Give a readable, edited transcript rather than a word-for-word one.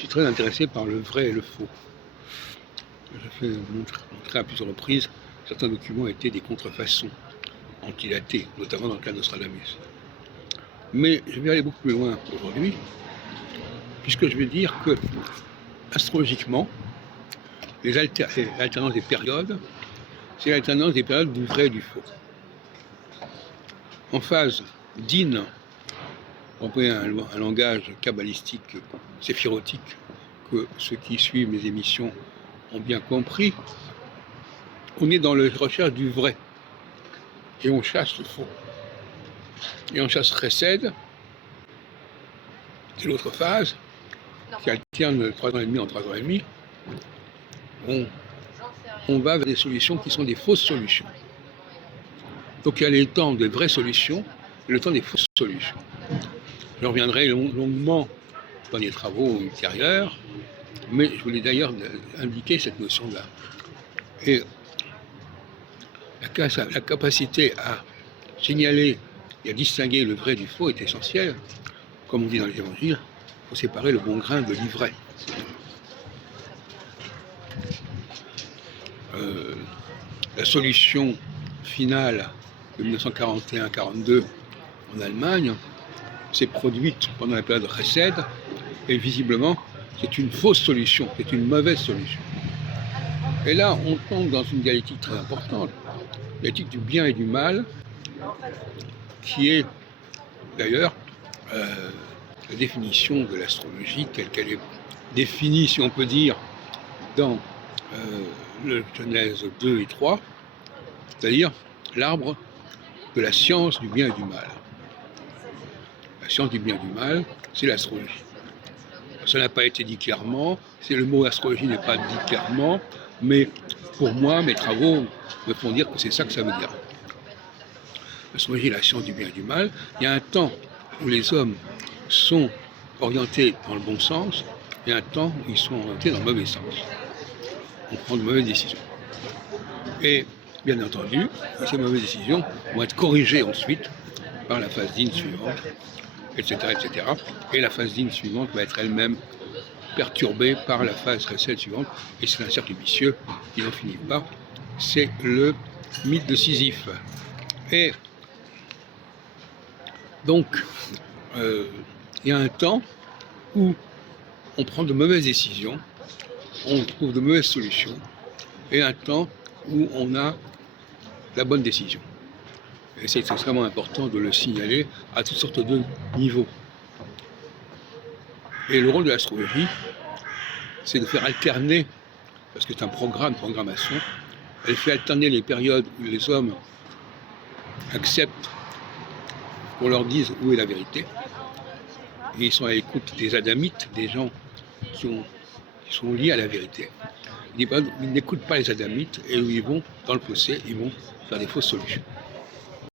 Je suis très intéressé par le vrai et le faux. J'ai fait montrer à plusieurs reprises que certains documents étaient des contrefaçons antidatées, notamment dans le cas de Nostradamus. Mais je vais aller beaucoup plus loin aujourd'hui, puisque je vais dire que, astrologiquement, l'alternance des périodes, c'est l'alternance des périodes du vrai et du faux. En phase d'In, on peut un langage kabbalistique, séphirotique, que ceux qui suivent mes émissions ont bien compris, on est dans la recherche du vrai et on chasse le faux. Et on chasse Chesed, c'est l'autre phase, qui alterne 3 ans et demi en 3 ans et demi. On va vers des solutions qui sont des fausses solutions. Donc il y a le temps des vraies solutions et le temps des fausses solutions. Je reviendrai longuement dans les travaux ultérieurs, mais je voulais d'ailleurs indiquer cette notion-là. Et la capacité à signaler et à distinguer le vrai du faux est essentielle. Comme on dit dans les évangiles, il faut séparer le bon grain de l'ivraie. La solution finale de 1941-42 en Allemagne s'est produite pendant la période Chesed et visiblement c'est une fausse solution, c'est une mauvaise solution. Et là on tombe dans une dialectique très importante, la dialectique du bien et du mal, qui est d'ailleurs la définition de l'astrologie telle qu'elle est définie, si on peut dire, dans le Genèse 2 et 3, c'est-à-dire l'arbre de la science du bien et du mal. La science du bien et du mal, c'est l'astrologie. Ça n'a pas été dit clairement, le mot astrologie n'est pas dit clairement, mais pour moi, mes travaux me font dire que c'est ça que ça veut dire. L'astrologie est la science du bien et du mal. Il y a un temps où les hommes sont orientés dans le bon sens, et un temps où ils sont orientés dans le mauvais sens. On prend de mauvaises décisions. Et bien entendu, ces mauvaises décisions vont être corrigées ensuite par la phase d'In suivante, etc., etc. Et la phase d'In suivante va être elle-même perturbée par la phase Chesed suivante, et c'est un cercle vicieux qui n'en finit pas. C'est le mythe de Sisyphe. Et donc, il y a un temps où on prend de mauvaises décisions, on trouve de mauvaises solutions, et un temps où on a la bonne décision. Et c'est extrêmement important de le signaler à toutes sortes de niveaux. Et le rôle de l'astrologie, c'est de faire alterner, parce que c'est un programme, une programmation, elle fait alterner les périodes où les hommes acceptent qu'on leur dise où est la vérité, et ils sont à l'écoute des adamites, des gens qui sont liés à la vérité. Ils n'écoutent pas les adamites, et où ils vont dans le fossé, ils vont faire des fausses solutions.